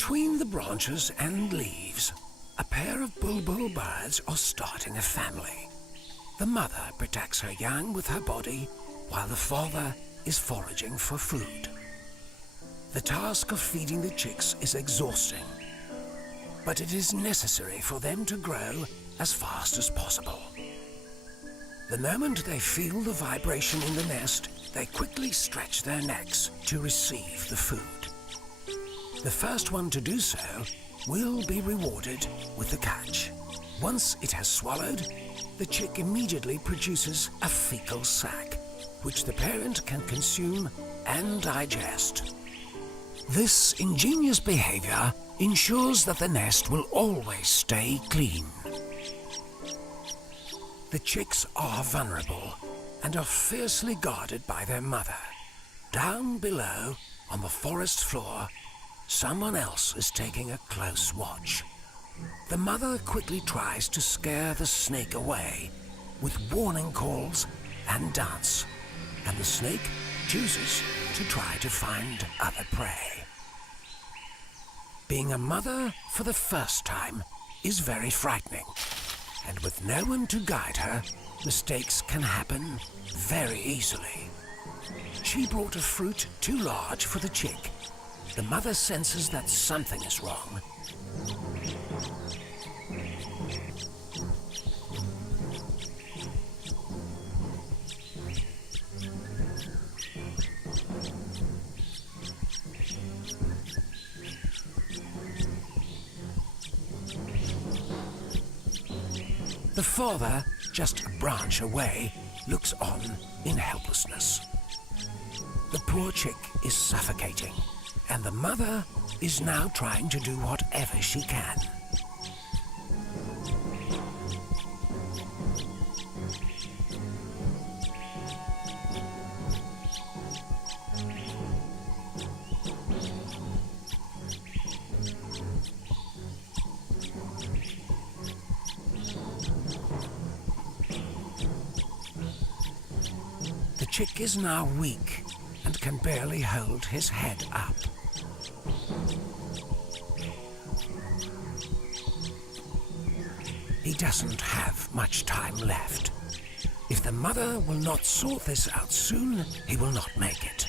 Between the branches and leaves, a pair of bulbul birds are starting a family. The mother protects her young with her body, while the father is foraging for food. The task of feeding the chicks is exhausting, but it is necessary for them to grow as fast as possible. The moment they feel the vibration in the nest, they quickly stretch their necks to receive the food. The first one to do so will be rewarded with the catch. Once it has swallowed, the chick immediately produces a fecal sac, which the parent can consume and digest. This ingenious behavior ensures that the nest will always stay clean. The chicks are vulnerable and are fiercely guarded by their mother. Down below, on the forest floor, someone else is taking a close watch. The mother quickly tries to scare the snake away with warning calls and dance, and the snake chooses to try to find other prey. Being a mother for the first time is very frightening, and with no one to guide her, mistakes can happen very easily. She brought a fruit too large for the chick. The mother senses that something is wrong. The father, just a branch away, looks on in helplessness. The poor chick is suffocating, and the mother is now trying to do whatever she can. The chick is now weak and can barely hold his head up. He doesn't have much time left. If the mother will not sort this out soon, he will not make it.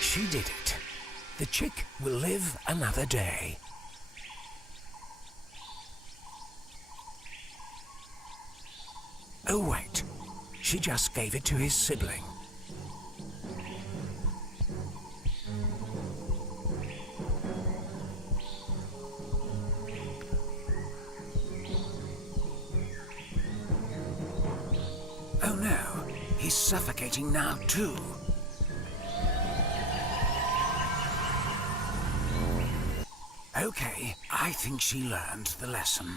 She did it. The chick will live another day. Oh wait, she just gave it to his sibling. Oh no, he's suffocating now too. Okay, I think she learned the lesson.